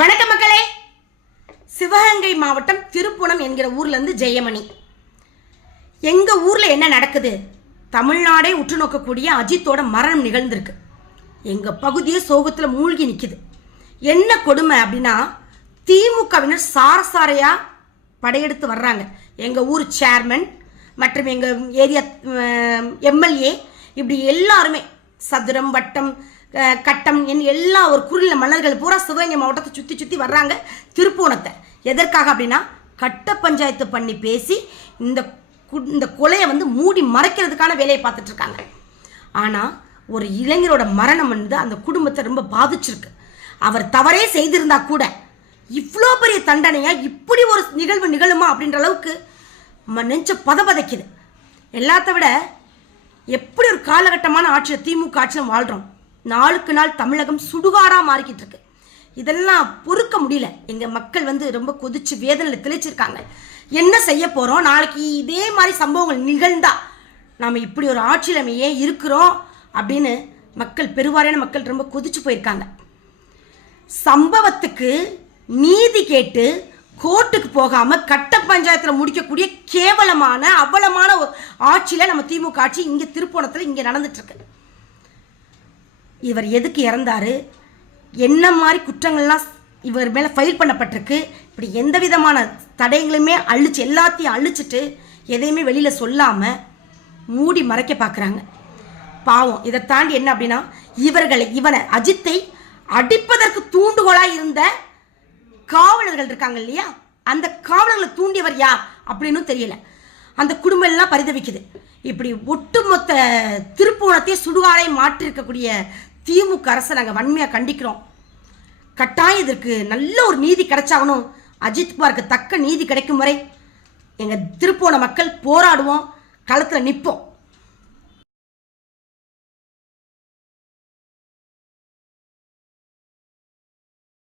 வணக்கம் மக்களே. சிவகங்கை மாவட்டம் திருப்புணம் என்கிற ஊர்லேருந்து ஜெயமணி. எங்கள் ஊரில் என்ன நடக்குது? தமிழ்நாடே உற்று நோக்கக்கூடிய அஜித்தோட மரணம் நிகழ்ந்திருக்கு. எங்கள் பகுதியே சோகத்தில் மூழ்கி நிற்கிது என்ன கொடுமை அப்படின்னா திமுகவினர் சாரசாரையாக படையெடுத்து வர்றாங்க. எங்கள் ஊர் சேர்மன் மற்றும் எங்கள் ஏரியா எம்எல்ஏ இப்படி எல்லாருமே சதுரம் வட்டம் கட்டம் என் எல்லா ஒரு குறுநில மன்னர்கள் பூரா சிவகங்கை மாவட்டத்தை சுற்றி சுற்றி வர்றாங்க திருப்பூணத்தை எதற்காக அப்படின்னா கட்ட பஞ்சாயத்து பண்ணி பேசி இந்த கு- இந்த கொலையை வந்து மூடி மறைக்கிறதுக்கான வேலையை பார்த்துட்டு இருக்காங்க ஆனால் ஒரு இளைஞரோட மரணம் வந்து அந்த குடும்பத்தை ரொம்ப பாதிச்சிருக்கு. அவர் தவறே செய்திருந்தா கூட இவ்வளோ பெரிய தண்டனையாக இப்படி ஒரு நிகழ்வு நிகழுமா அப்படின்ற அளவுக்கு நெஞ்ச பதபதைக்குது. எல்லாத்த விட எப்படி ஒரு காலகட்டமான ஆட்சியில் திமுக ஆட்சியில் வாழ்கிறோம் நாளுக்கு நாள் தமிழகம் சுடுகாடாக மாறிக்கிட்டு இருக்கு. இதெல்லாம் பொறுக்க முடியல. எங்கள் மக்கள் வந்து ரொம்ப கொதிச்சு வேதனையில் தெளிச்சிருக்காங்க. என்ன செய்ய போகிறோம் நாளைக்கு இதே மாதிரி சம்பவங்கள் நிகழ்ந்தா நாம் இப்படி ஒரு ஆட்சியில் நம்ம ஏன் இருக்கிறோம்? அப்படின்னு மக்கள் பெருவாரியான மக்கள் ரொம்ப கொதிச்சு போயிருக்காங்க. சம்பவத்துக்கு நீதி கேட்டு கோர்ட்டுக்கு போகாமல் கட்ட பஞ்சாயத்தில் முடிக்கக்கூடிய கேவலமான அவலமான ஒரு ஆட்சியில் நம்ம திமுக ஆட்சி இங்கே திருப்போணத்தில் இங்கே நடந்துட்டுருக்கு இவர் எதுக்கு இறந்தார்? என்ன மாதிரி குற்றங்கள்லாம் இவர் மேலே ஃபைல் பண்ணப்பட்டிருக்கு? இப்படி எந்த விதமான தடயங்களுமே அழிச்சு எல்லாத்தையும் அழிச்சிட்டு எதையுமே வெளியில் சொல்லாமல் மூடி மறைக்க பார்க்குறாங்க பாவம். இதை தாண்டி என்ன அப்படின்னா இவர்களை இவனை அஜித்தை அடிப்பதற்கு தூண்டுகோலாக இருந்த காவலர்கள் இருக்காங்க இல்லையா? அந்த காவலர்களை தூண்டியவர் யார் அப்படின்னு தெரியல. அந்த குடும்பம் எல்லாம் பரிதவிக்குது. இப்படி ஒட்டுமொத்த திருப்புவனத்தையே சுடுகாடை மாற்றிருக்கக்கூடிய திமுக அரசை நாங்கள் வன்மையாக கண்டிக்கிறோம். கட்டாயம் இதற்கு நல்ல ஒரு நீதி கிடைச்சாகணும். அஜித் குமாருக்கு தக்க நீதி கிடைக்கும் வரை எங்கள் திருப்போன மக்கள் போராடுவோம் களத்தில் நிற்போம்